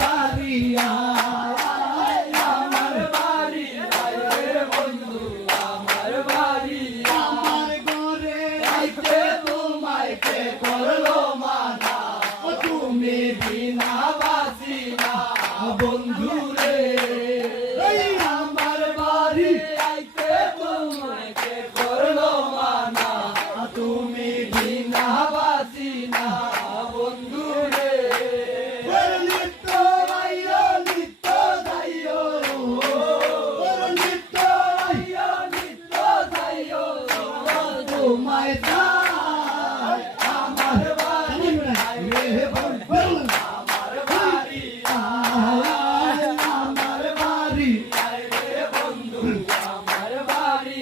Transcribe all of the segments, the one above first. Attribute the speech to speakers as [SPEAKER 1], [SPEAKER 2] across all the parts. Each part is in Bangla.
[SPEAKER 1] বাড়িয়া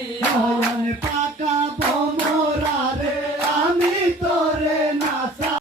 [SPEAKER 1] 哎呀！